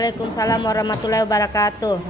Waalaikumsalam warahmatullahi wabarakatuh.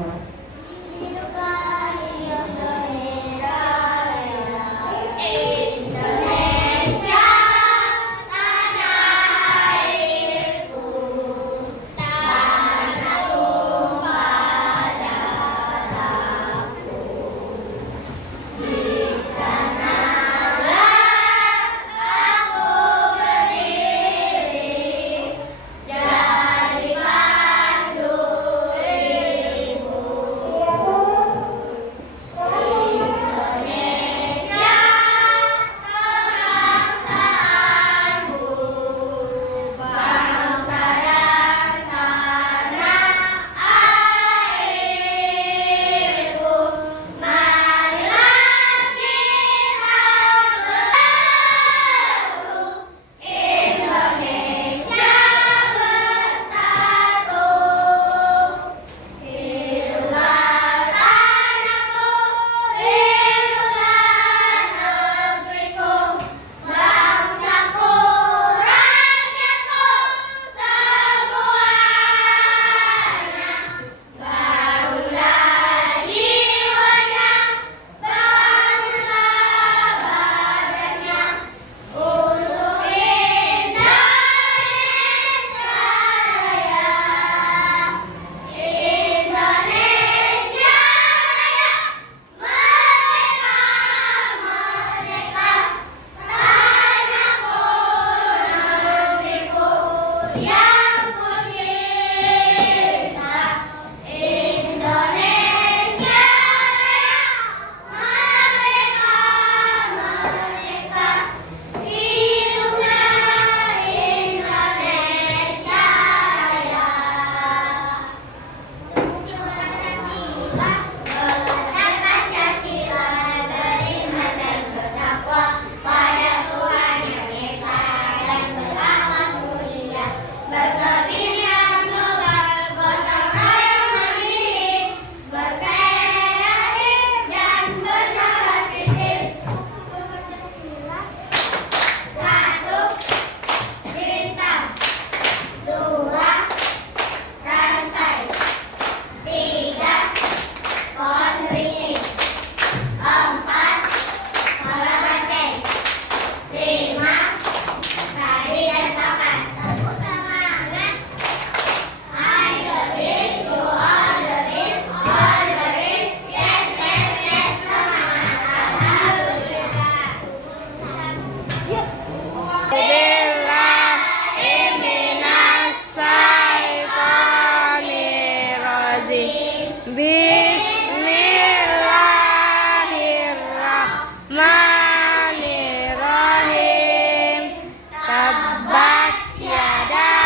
Bismillahirrahmanirrahim. Tabbat yada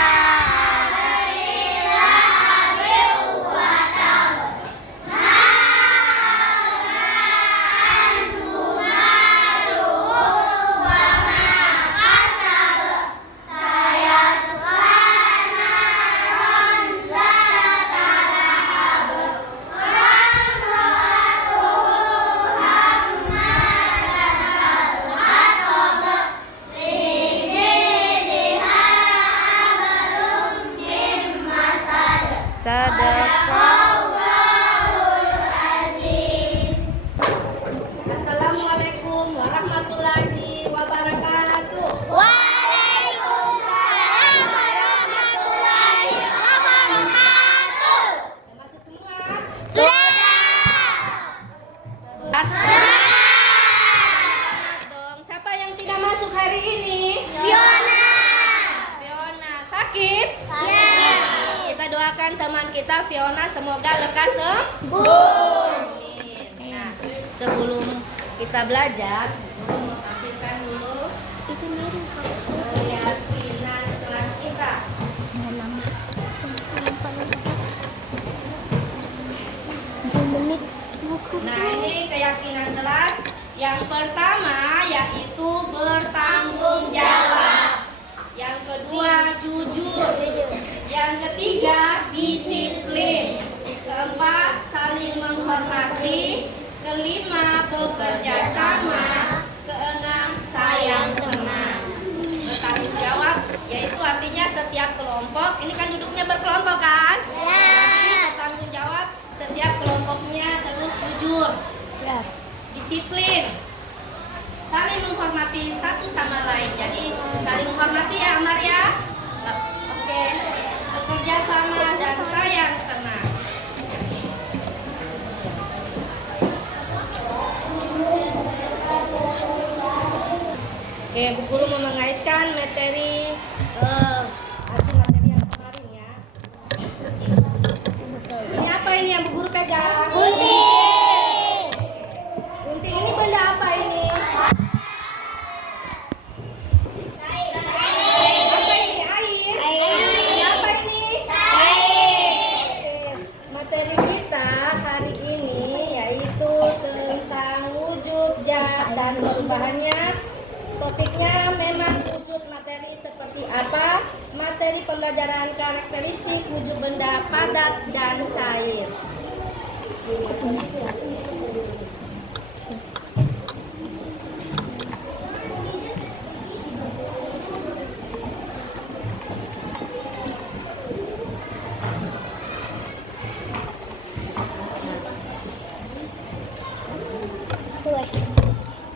Abi lahabin wa tab. Ma aghnaa anhu maluhu wa ma kasab. Sayasla naran dzata lahab. Wa imra'atuhu hammalatal hatab. Fi jidha hablum min masad. Sadaqallahul azim. Assalamualaikum warahmatullahi wabarakatuh. Waalaikumsalam warahmatullahi wabarakatuh. Masuk semua? Sudah. Dong, siapa yang tidak masuk hari ini? Fiona. Fiona sakit? Iya. Kita doakan teman kita Fiona semoga lekas sembuh. Nah, sebelum kita belajar, Guru mau tampilkan dulu keyakinan kelas kita. Nah, ini keyakinan kelas yang pertama yaitu bertanggung jawab. Yang kedua jujur. Yang ketiga disiplin. Keempat saling menghormati. Kelima bekerja sama. Keenam sayang senang. Bertanggung jawab yaitu artinya setiap kelompok, ini kan duduknya berkelompok kan? Setiap kelompoknya terus jujur, Siap. disiplin, saling menghormati satu sama lain. Jadi saling menghormati ya Amar ya. Oke, bekerja sama dan sayang tenang. Oke, Bu Guru mau mengaitkan materi hasil materi yang kemarin ya. Ini apa ini yang Bu Guru pegang? Gunting. Gunting ini benda apa ini? Apa ini? Air? Ini apa ini? Oke. Materi kita hari ini yaitu tentang wujud zat dan perubahannya. Topiknya memang wujud materi seperti apa? Materi pembelajaran karakteristik wujud benda padat dan cair.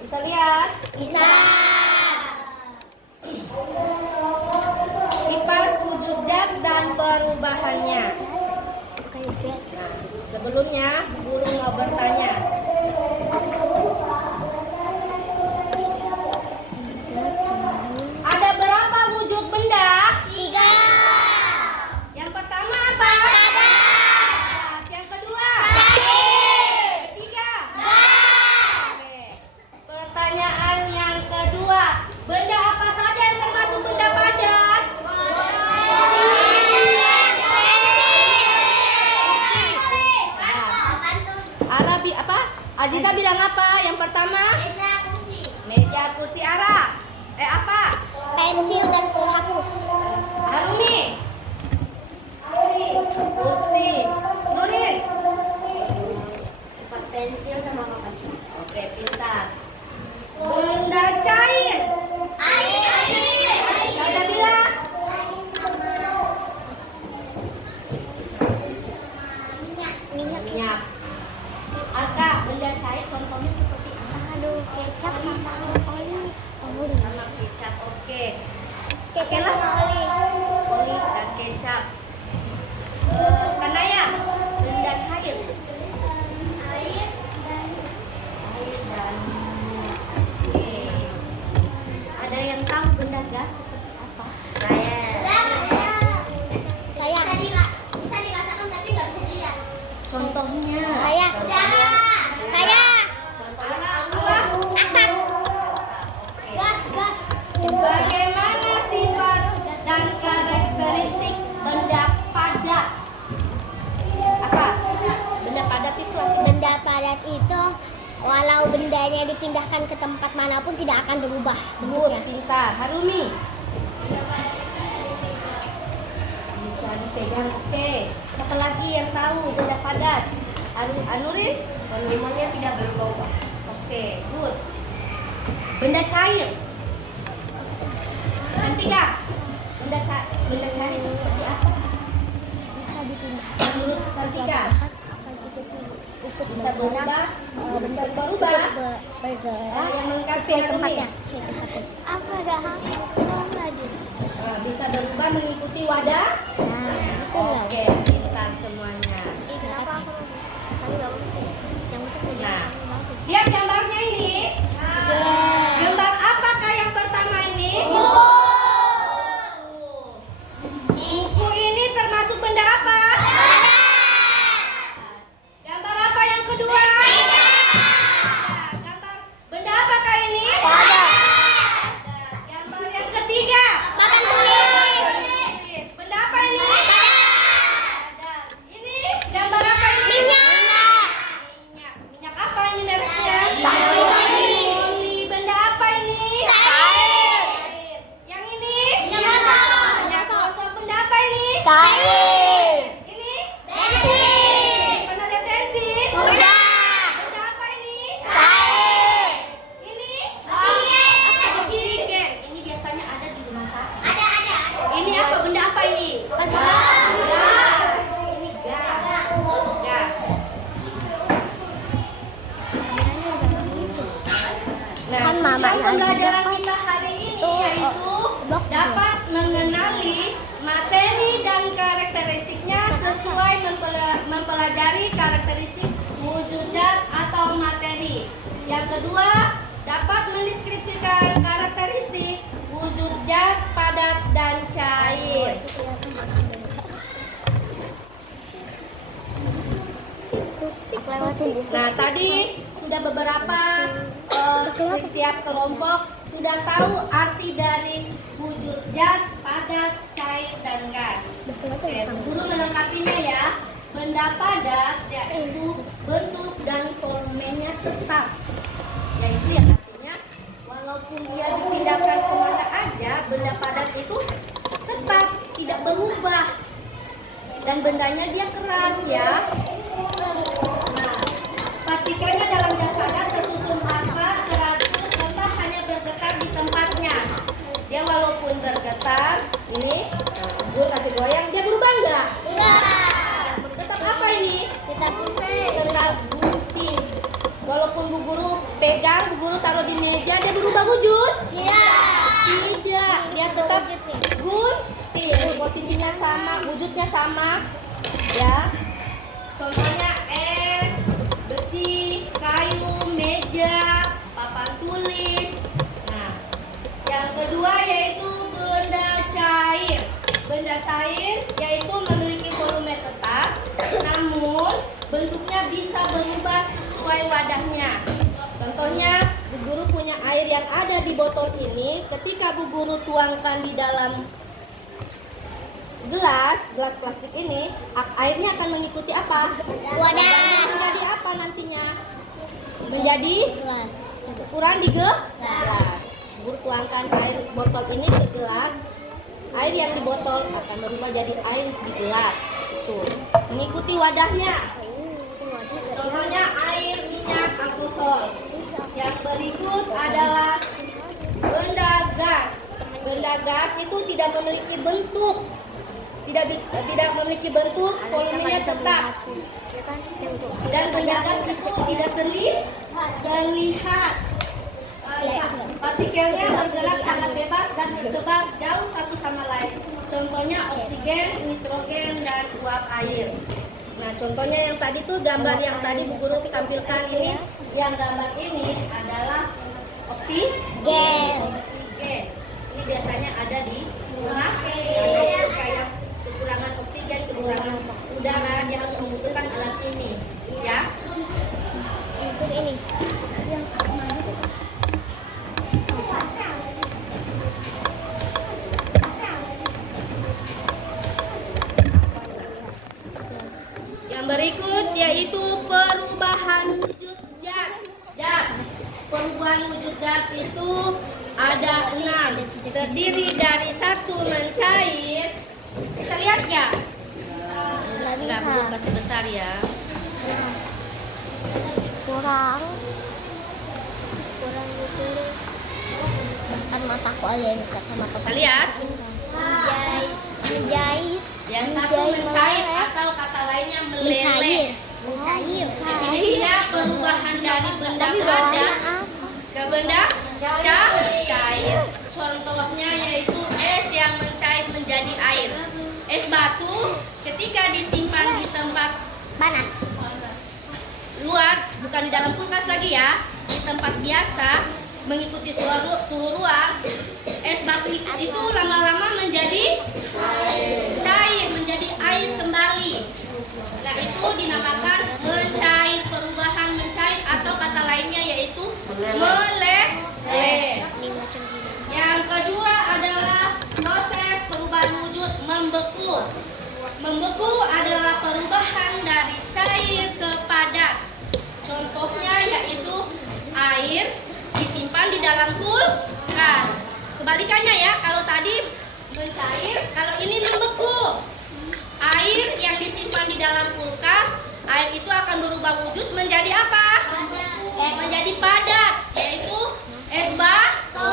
Bisa lihat? Bisa. Kipas wujud zat dan perubahannya. Nah, sebelumnya guru mau bertanya. Ada berapa wujud benda? 3. Yang pertama apa? Padat. Yang kedua? Ketiga? Oke. Pertanyaan yang kedua, benda apa saja yang termasuk benda padat? Arabi apa? Aziza bilang apa? Yang pertama? Meja, kursi. Ara. Apa? Pensil dan penghapus. Harumi. Kursi. Nurin. Pensil sama papan. Oke, pintar. Benda cair. Saya bilang. Minyak. Aka, benda cair contohnya seperti apa? Aduh, kecap sama oli. Sama kecap. Oke. Kecap sama oli. Oli dan kecap. Kanaya, benda cair. Air dan minyak. Oke. Ada yang tahu benda gas seperti apa? Saya. Bisa dirasakan tapi nggak bisa dilihat. Contohnya. Saya. Contohnya apa? Asap. Gas. Bagaimana sifat dan karakteristik benda padat? Apa? Benda padat itu apa? Benda padat itu walau bendanya dipindahkan ke tempat manapun tidak akan berubah Good, bentuknya. pintar. Harumi. Bisa dipegang. Oke. Siapa lagi yang tahu benda padat? Anurin? Volumennya tidak berubah. Oke, good. Benda cair. Cantika. Benda cair itu seperti apa? Bisa dipindah. Menurut Santika, bisa berubah. Bisa berubah. Bergerak Yang melengkapi sesuai Harumi. tempatnya, sesuai tempatnya. Apa dah? Bisa berubah mengikuti wadah. Nah, itu lah. Oke, pintar semuanya. Kenapa aku nggak mungkin? Yang penting Nah, lihat gambarnya ini. Gambar apakah yang pertama ini? Buku ini termasuk benda apa? Gambar apa yang kedua? Gambar benda apakah ini? Gambar yang ketiga? Papan tulis. Benda apa ini? Ini gambar apa ini? Minyak. Minyak apa ini mereknya? Nah, Kan tujuan mamanya pembelajaran aja. kita hari ini Tuh, yaitu blok dapat mengenali materi dan karakteristiknya sesuai mempelajari karakteristik wujud zat atau materi. Yang kedua, dapat mendeskripsikan karakteristik wujud zat, padat, dan cair. Nah, tadi sudah beberapa setiap kelompok sudah tahu arti dari wujud zat, padat, cair, dan gas. Oke, guru melengkapinya ya. Benda padat yaitu bentuk dan volumenya tetap. Yaitu yang artinya walaupun dia dipindahkan kemana aja, benda padat itu tetap tidak berubah. Dan bendanya dia keras ya. Nah, partikelnya dalam zat padat tersusun apa, 100, serta hanya bergetar di tempatnya. Dia walaupun bergetar, ini, gue kasih goyang, dia berubah enggak? Tetap apa ini? Kita putih. Tetap gunting. Walaupun bu guru pegang, bu guru taruh di meja, dia berubah wujud? Iya. Tidak, dia tetap gunting. Posisinya sama, wujudnya sama. Ya. Contohnya es, besi, kayu, meja, papan tulis. Nah, yang kedua yaitu benda cair. Benda cair yaitu memiliki volume tetap, namun bentuknya bisa berubah sesuai wadahnya. Contohnya, Bu Guru punya air yang ada di botol ini. Ketika Bu Guru tuangkan di dalam gelas plastik ini, airnya akan mengikuti apa? Wadah. Menjadi apa nantinya? Menjadi ukuran di gelas. Bu Guru tuangkan air botol ini ke gelas. Air yang di botol akan berubah jadi air di gelas. Tuh, mengikuti wadahnya. Contohnya air minyak alkohol. Yang berikut adalah benda gas. Benda gas itu tidak memiliki bentuk. Tidak memiliki bentuk, volumenya tetap. Dan benda gas itu tidak terlihat. Partikelnya bergerak sangat bebas dan tersebar jauh satu sama lain. Contohnya oksigen, nitrogen, dan uap air. Nah, contohnya yang tadi tuh gambar yang tadi Bu Guru tampilkan ini, yang gambar ini adalah oksigen. Ini biasanya ada di rumah kayak kekurangan oksigen, kekurangan udara, dia harus membutuhkan alat ini, ya. Untuk ini. Yang berikut yaitu perubahan wujud zat. Perubahan wujud zat itu ada 6, terdiri dari 1 mencair. Bisa lihat ya? Enggak, belum kasih besar ya. Kurang gitu. Kan mataku aja yang dekat sama Bisa lihat? Menjahit. Yang satu mencair atau kata lainnya meleleh. Definisinya perubahan dari benda padat ke benda cair. Contohnya yaitu es yang mencair menjadi air. Es batu ketika disimpan di tempat Panas. luar, bukan di dalam kulkas lagi ya, di tempat biasa mengikuti suhu ruang, es batu itu lama-lama menjadi cair, menjadi air kembali. Nah, itu dinamakan mencair, perubahan mencair atau kata lainnya yaitu meleleh. Yang kedua adalah proses perubahan wujud membeku. Membeku adalah perubahan dari cair ke padat. Contohnya yaitu air disimpan di dalam kulkas. Kebalikannya ya, kalau tadi mencair, kalau ini membeku. Air yang disimpan di dalam kulkas, air itu akan berubah wujud menjadi apa? Menjadi padat, yaitu es batu.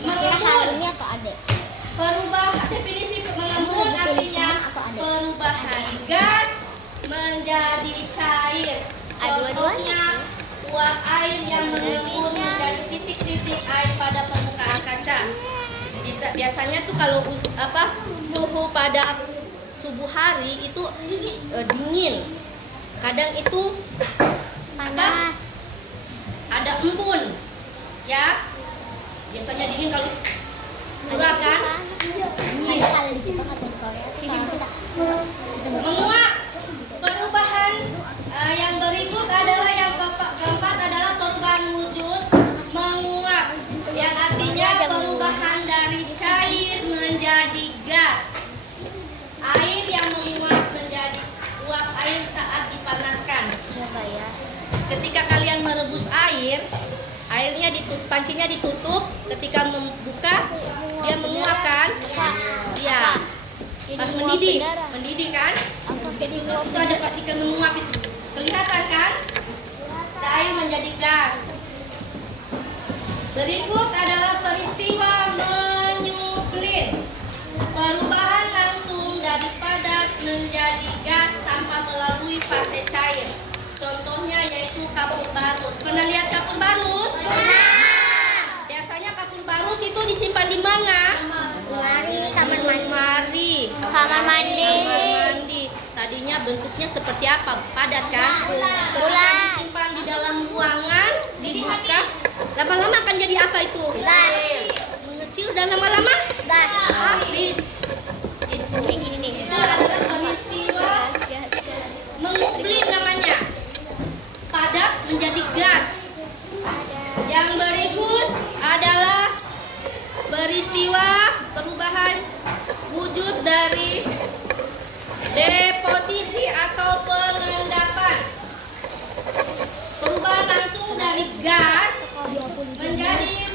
Mengembun. Definisi mengembun artinya perubahan gas menjadi cair. Contohnya uap air yang mengembun menjadi titik-titik air pada permukaan kaca. Biasanya tuh kalau suhu pada subuh hari itu dingin. Kadang itu Panas. ada embun, ya. Biasanya dingin kalau keluar kan. Ada kalau di Jepang atau di Korea tuh panas. Menguap. Perubahan yang berikut adalah yang keempat adalah perubahan wujud menguap, yang artinya perubahan dari cair menjadi gas. Air yang menguap menjadi uap air saat dipanaskan. Coba ya. Ketika kalian merebus air, airnya pancinya ditutup. Ketika membuka, dia menguap kan? Iya. Pas mendidih kan? Ditutup itu ada partikel menguap itu. Kelihatan kan? Cair menjadi gas. Berikut adalah peristiwa menyuplin. Perubahan langsung dari padat menjadi gas tanpa melalui fase cair. Contohnya yaitu kapur barus. Pernah lihat kapur barus? Biasanya kapur barus itu disimpan di mana? Lemari, kamar mandi. Kamar mandi. mandi. Tadinya bentuknya seperti apa? Padat kan? Ketika disimpan di dalam ruangan, dibuka, lama-lama akan jadi apa itu? Gas. Mengecil dan lama-lama Gas. habis. Itu. Itu adalah peristiwa menguplin namanya. Padat menjadi gas. Yang berikut adalah peristiwa perubahan wujud dari deposisi atau pengendapan. Perubahan langsung dari gas menjadi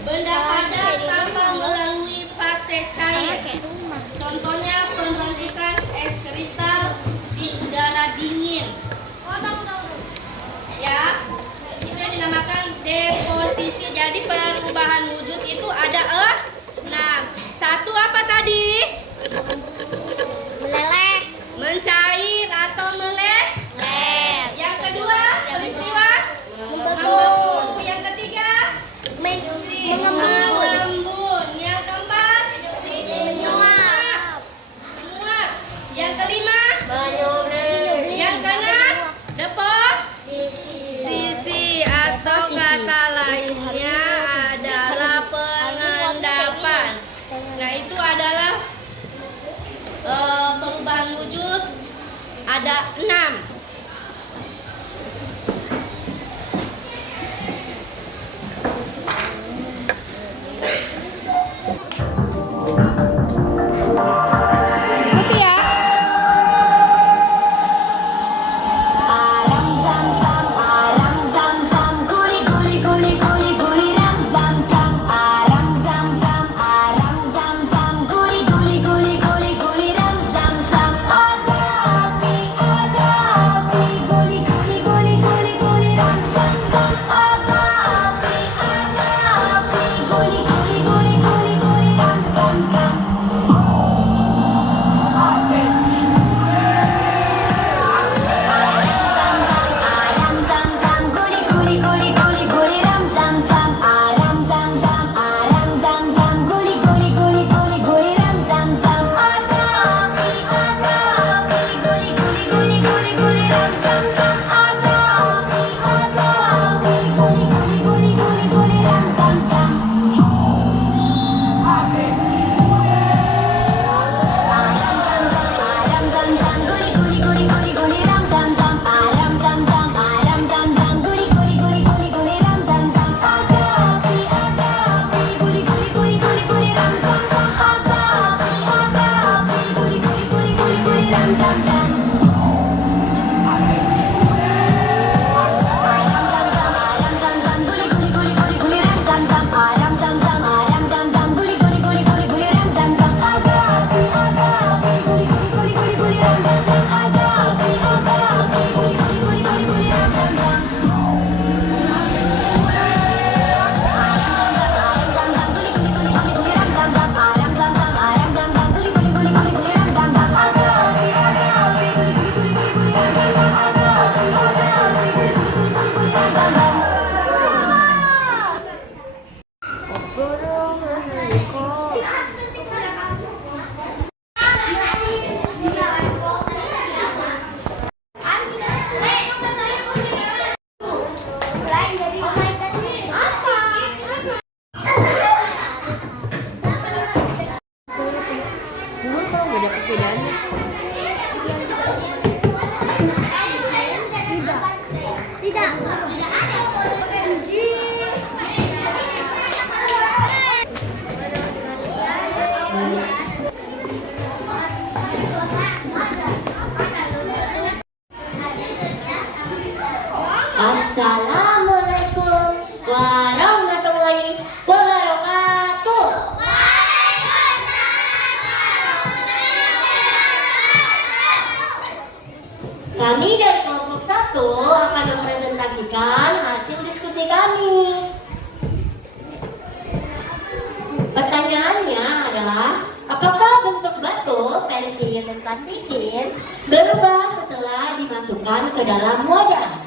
benda padat tanpa melalui fase cair. Contohnya pembentukan es kristal di udara dingin. Ya, itu yang dinamakan deposisi. Jadi perubahan wujud itu ada 6. Satu apa tadi? Meleleh. Mencair atau meleleh. Yang kedua, peristiwa Membeku. Yang ketiga, Mengembun. mengembun. Yang keempat, Menyuap. menguap. Yang kelima, Menyublim. yang keenam, deposisi atau kata lainnya adalah pengendapan. Nah, itu adalah perubahan wujud ada 6. Ikuti ya. Aram zam zam, guli guli guli guli guli ram zam zam. Aram zam zam, guli guli guli guli guli ram zam zam. Ada api, ada Wassalamualaikum warahmatullahi wabarakatuh. Kami dari kelompok 1 akan mempresentasikan hasil diskusi kami. Pertanyaannya adalah, apakah bentuk batu, pensil, dan plastisin berubah setelah dimasukkan ke dalam wadah?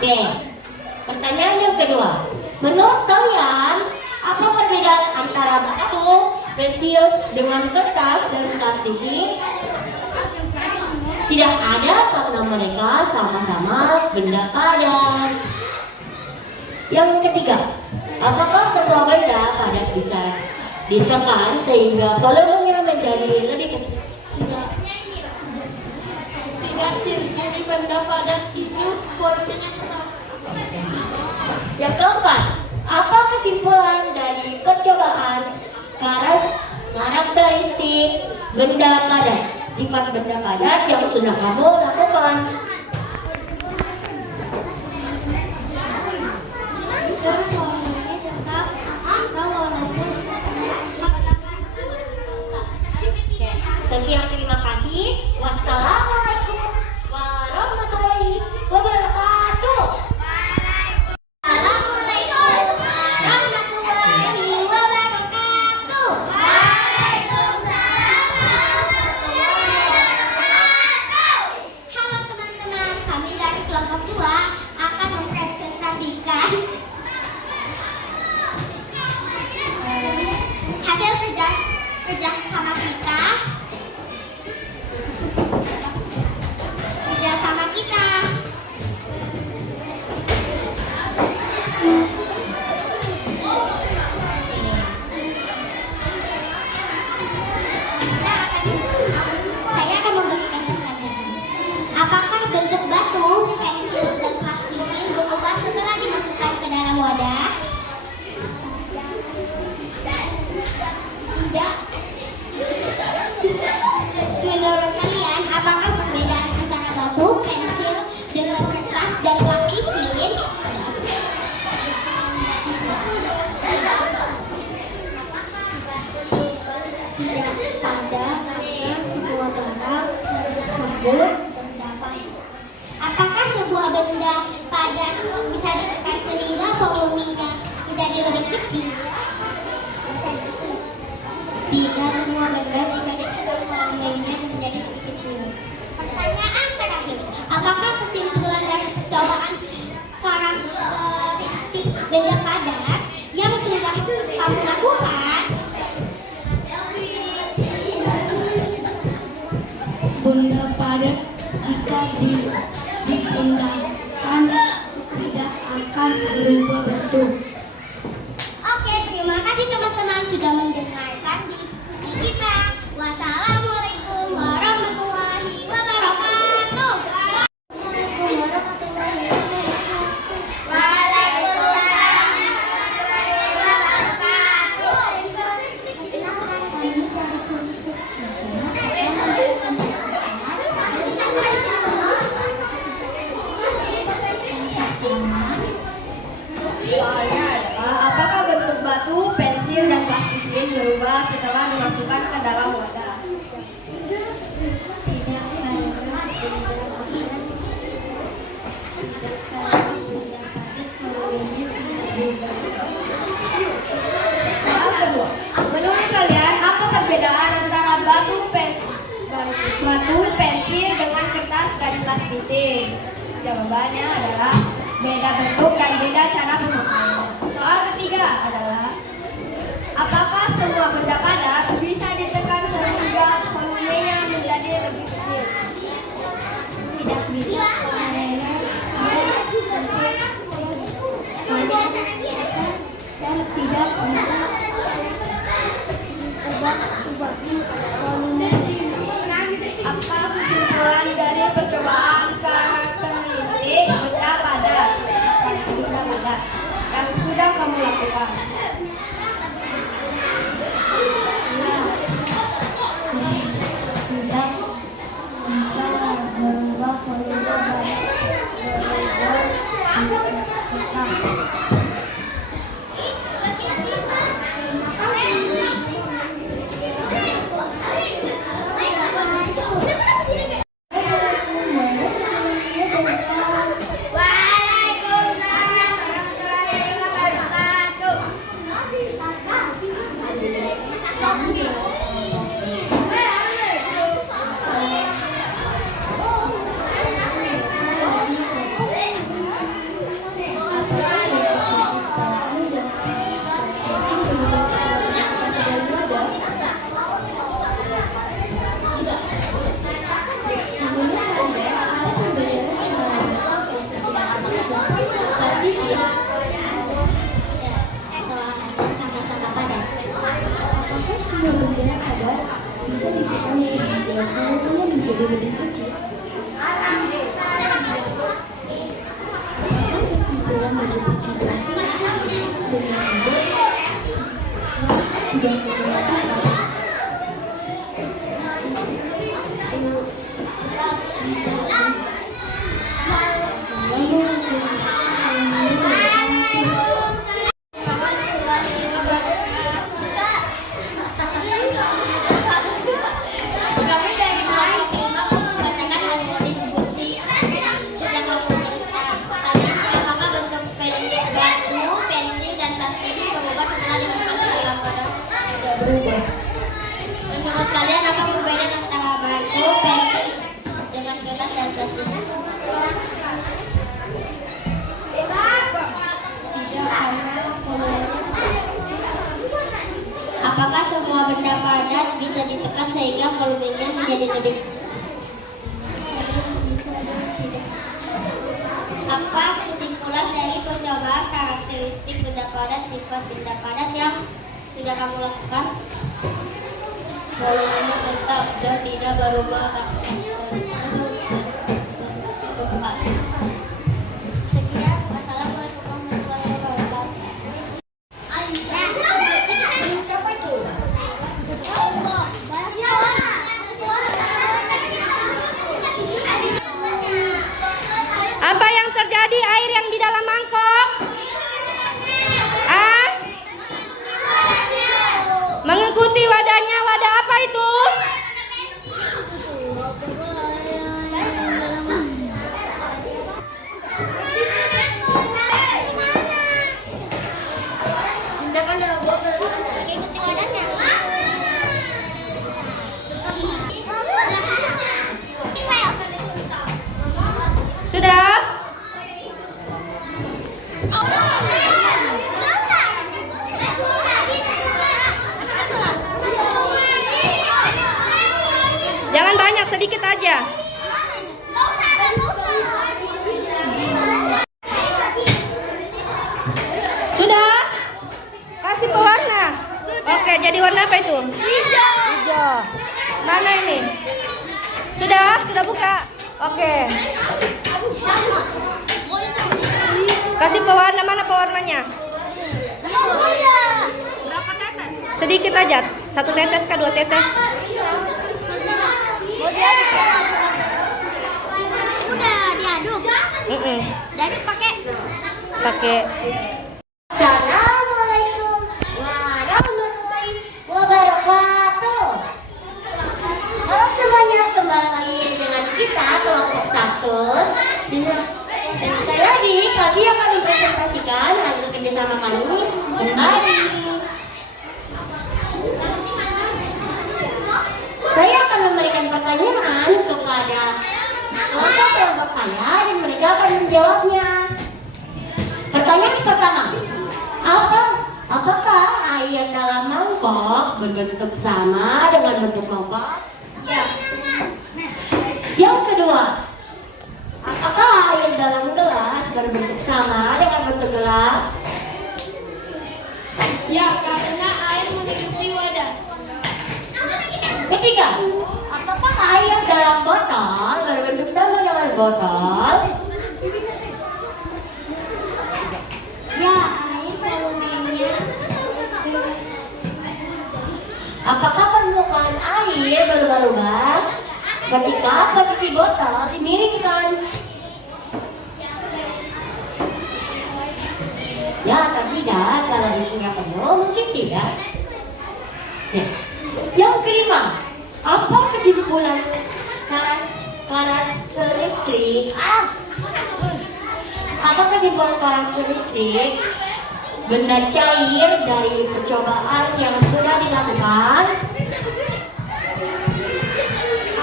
Oke, pertanyaan yang kedua. Menurut kalian, apa perbedaan antara batu, pensil dengan kertas dan plastisin? Tidak ada karena mereka sama-sama benda padat. Yang ketiga, apakah sebuah benda padat bisa ditekan sehingga volumenya menjadi lebih kecil? Tidak, ciri-ciri benda padat itu volumenya tetap. Yang keempat, apa kesimpulan dari percobaan karakteristik benda padat, sifat benda padat yang sudah kamu lakukan? Sekian, terima kasih. Wassalamualaikum warahmatullahi wabarakatuh. Assalamualaikum warahmatullahi wabarakatuh. Waalaikumsalam warahmatullahi wabarakatuh. Halo teman-teman, kami dari kelompok 2 akan mempresentasikan hasil kerja sama kita. Saya akan memberikan pertanyaan. Apakah bentuk batu, pensil, dan plastisin berubah setelah dimasukkan ke dalam wadah? Tidak. Menurut kalian, apakah perbedaan antara batu, pensil, dengan kertas dan plastisin? Apakah sebuah benda padat bisa ditekan sehingga volumenya menjadi lebih kecil? Tidak, semua benda bisa ditekan volumenya menjadi lebih kecil. Pertanyaan terakhir, apakah kesimpulan dari percobaan karakteristik benda padat yang sudah kamu lakukan? Benda padat jika dipindahkan tidak akan berubah bentuk. Oke, terima kasih teman-teman sudah mendengarkan diskusi kita. Wassalamualaikum warahmatullahi wabarakatuh. Waalaikumsalam warahmatullahi Soalnya adalah, apakah bentuk batu, pensil, dan plastisin berubah setelah dimasukkan ke dalam wadah? Menurut kalian, apa perbedaan antara batu, pensil dengan kertas dan plastisin? Jawabannya adalah beda bentuk dan beda cara memakainya. Soal ketiga adalah, apakah semua benda padat bisa ditekan sehingga volumenya menjadi lebih kecil? Tidak bisa karena dan tidak bisa ubah volume. Apa kesimpulan dari percobaan karakteristik benda padat yang sudah kamu lakukan? Tidak bisa berubah sudah keberatan. Kami dari kelompok 5 membacakan hasil diskusi yang kelompoknya kita. Pertanyaannya, apakah bentuk batu, pensil, dan plastik itu berubah setelah dimasukkan ke dalam wadah? Tidak berubah. Menurut kalian apa perbedaan antara batu, pensil, dengan kertas dan plastik? Tidak karena Apakah semua benda padat bisa ditekan sehingga volumenya menjadi lebih kecil? Apa kesimpulan dari percobaan karakteristik benda padat, sifat benda padat yang sudah kamu lakukan? Volumenya tetap dan tidak berubah. Sekian, wassalamualaikum warahmatullahi wabarakatuh. Apa yang terjadi air yang di dalam mangkok? Ah? Mengikuti wadahnya, wadah apa itu? Sudah? Jangan banyak, sedikit aja. Sudah? Kasih pewarna. Oke, jadi warna apa itu? Hijau. Hijau. Mana ini? Sudah? Sudah buka? Oke. Kasih pewarna, mana pewarnanya? Sedikit aja. 1 tetes kah 2 tetes? Udah diaduk. Diaduk pakai. Assalamualaikum warahmatullahi wabarakatuh. Halo semuanya, kembali lagi dengan kita kelompok 1. Dan sekali lagi kami akan mempresentasikan hasil kerjasama kami kembali. Saya akan memberikan pertanyaan kepada kelompok saya dan mereka akan menjawabnya. Pertanyaan pertama, apakah air dalam mangkok berbentuk sama dengan bentuk mangkok? Ya. Yang kedua, apakah air dalam gelas berbentuk sama dengan bentuk gelas? Ya, karena air mengikuti wadah. Ketiga, apakah air dalam botol berbentuk sama dengan botol? ya air volumenya Apakah permukaan air berubah-ubah ketika posisi botol dimiringkan? Ya atau tidak, kalau isinya penuh mungkin tidak. Ya. Yang kelima, apa kesimpulan karakteristik? Apa kesimpulan karakteristik benda cair dari percobaan yang sudah dilakukan?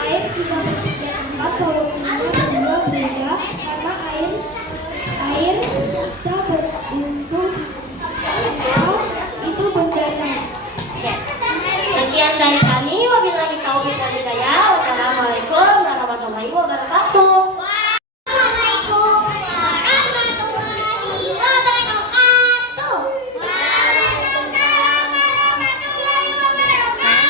air jika berpindah tempat volumenya berubah beda karena air bisa berbentuk itu bendanya. Sekian dari kami, wabillahi taufiq wal hidayah. Wassalamualaikum warahmatullahi wabarakatuh. Waalaikumsalam warahmatullahi wabarakatuh. Waalaikumsalam warahmatullahi wabarakatuh.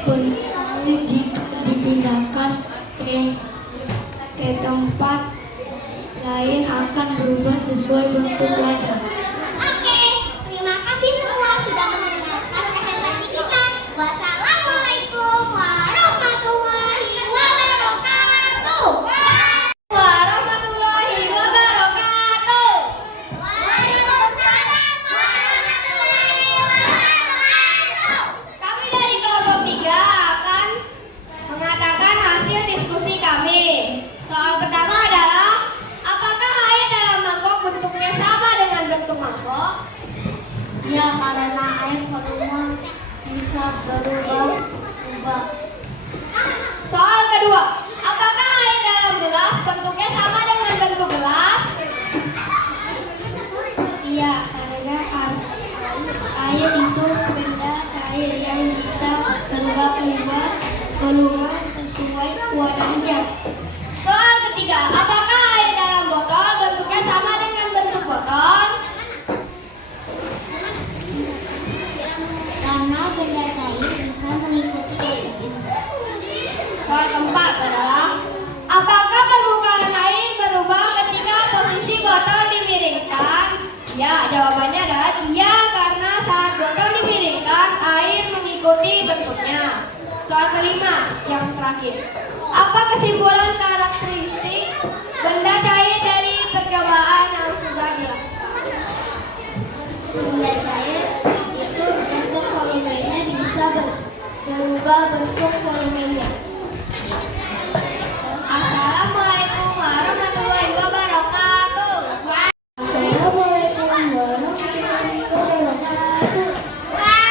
jika dipindahkan ke tempat lain akan berubah sesuai bentuk wadah. Oke, terima kasih semua sudah mendengarkan presentasi kita. Wassalamualaikum warahmatullahi wabarakatuh. Warahmatullahi wabarakatuh. Waalaikumsalam warahmatullahi wabarakatuh. Kami dari kelompok 3 akan mengatakan hasil diskusi kami. Soal pertama adalah, apakah air dalam mangkok bentuknya sama dengan bentuk mangkok? Ya, karena air volume bisa berubah-ubah. Soal kedua, apakah air dalam gelas bentuknya sama dengan bentuk gelas? Iya, karena air itu benda cair yang bisa berubah-ubah volume sesuai wadahnya. Soal ketiga, apakah air dalam botol bentuknya sama dengan bentuk botol? Karena benda cair bisa mengikuti proses ini. Soal keempat adalah, apakah permukaan air berubah ketika posisi botol dimiringkan? Ya, jawabannya adalah iya, karena saat botol dimiringkan, air mengikuti bentuknya. Soal kelima, yang terakhir, apa kesimpulan karakteristik benda cair dari percobaan yang sudah dilakukan? Benda cair itu bentuk volumenya bisa berubah bentuk volumenya. Assalamualaikum warahmatullahi wabarakatuh. Assalamualaikum warahmatullahi wabarakatuh. Kami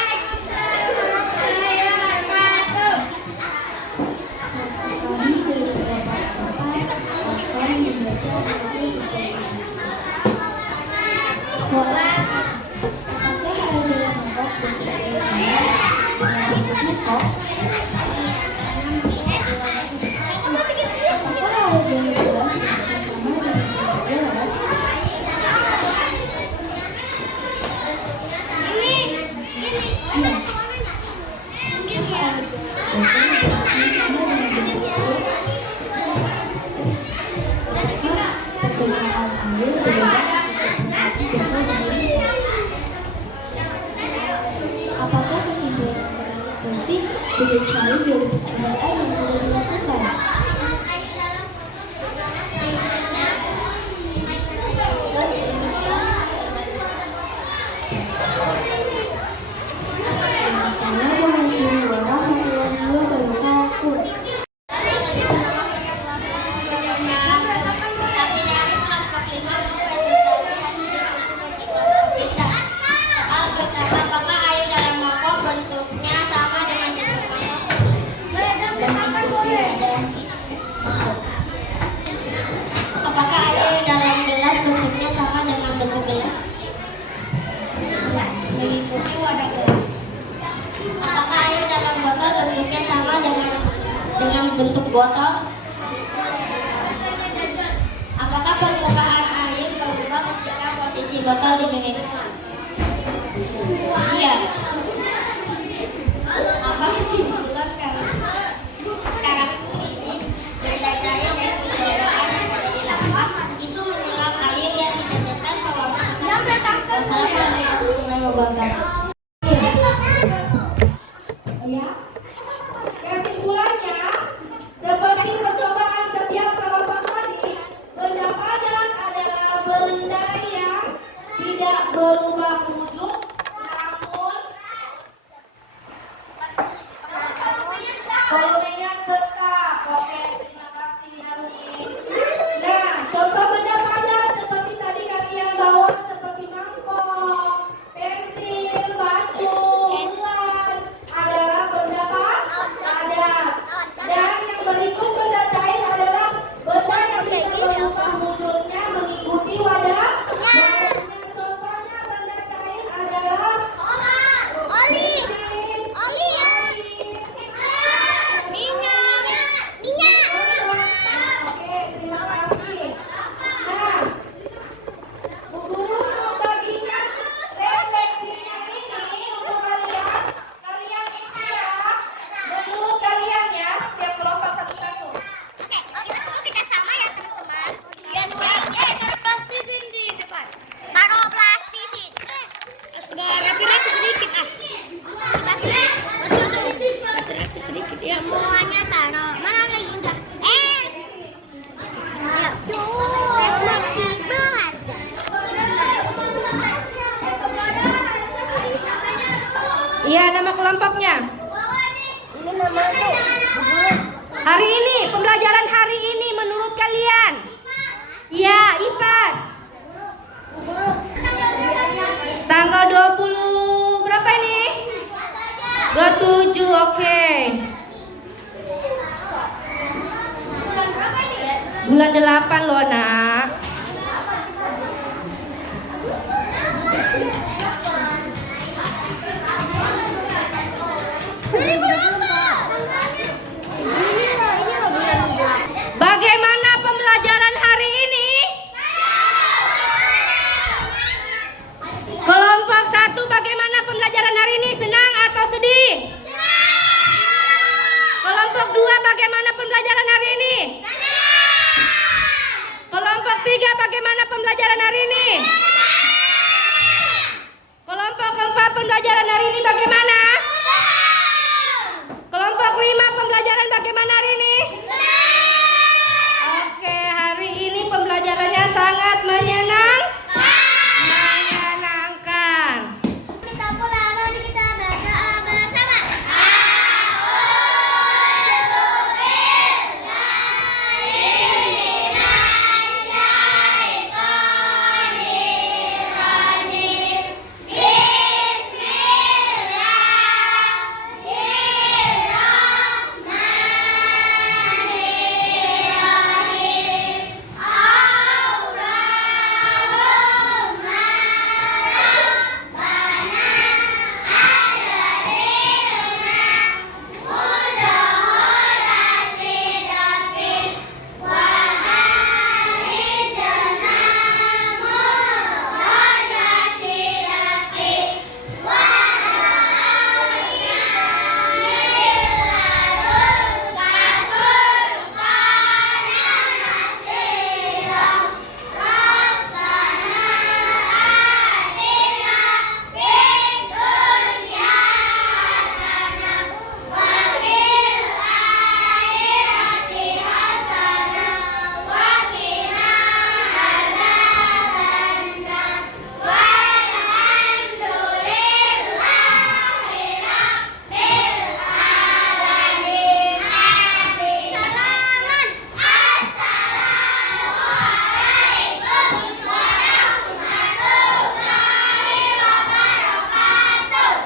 dari kelompok 4 akan membaca buku apakah air dalam mangkok bentuknya sama dengan bentuk mangkok? Apakah air dalam gelas bentuknya sama dengan bentuk gelas? Apakah kesimpulan berarti benda cair dari percobaan yang sudah dilakukan? Assalamualaikum warahmatullahi wabarakatuh. Kami dari kelompok 5 presentasi hasil diskusi kelompok kita. Soal pertama, apakah air dalam mangkok bentuknya sama dengan bentuk mangkok? Apakah air dalam gelas bentuknya sama dengan bentuk gelas? Mengikuti wadah gelas. Apakah air dalam botol bentuknya sama dengan bentuk botol? Apakah permukaan air berubah ketika posisi botol dimiringkan? Iya. Apa kesimpulan karakteristik benda cair dari percobaan yang sudah dilakukan? Isu menyelam air yang diteteskan ke bawah. Wassalamualaikum warahmatullahi wabarakatuh. Ya, kesimpulannya, seperti percobaan setiap kelompok tadi, benda padat adalah benda yang tidak berubah wujud, namun Semuanya taruh. Mana lagi udah? Ayo. Fleksibel aja. Iya, nama kelompoknya. Ini nama tuh. Hari ini, pembelajaran hari ini menurut kalian? Iya, IPAS. Tanggal 20 berapa ini? 27, oke. Bulan 8 loh, Nak. Bagaimana pembelajaran hari ini? Kelompok 1 bagaimana pembelajaran hari ini? Senang atau sedih? Kelompok 2 bagaimana pembelajaran hari ini? Kelompok 3 bagaimana pembelajaran hari ini? Kelompok 4 pembelajaran hari ini bagaimana? Kelompok 5 pembelajaran bagaimana hari ini? Oke, hari ini pembelajarannya sangat menyenangkan. Kita pulang, mari kita berdoa bersama.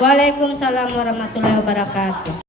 Waalaikumsalam warahmatullahi wabarakatuh.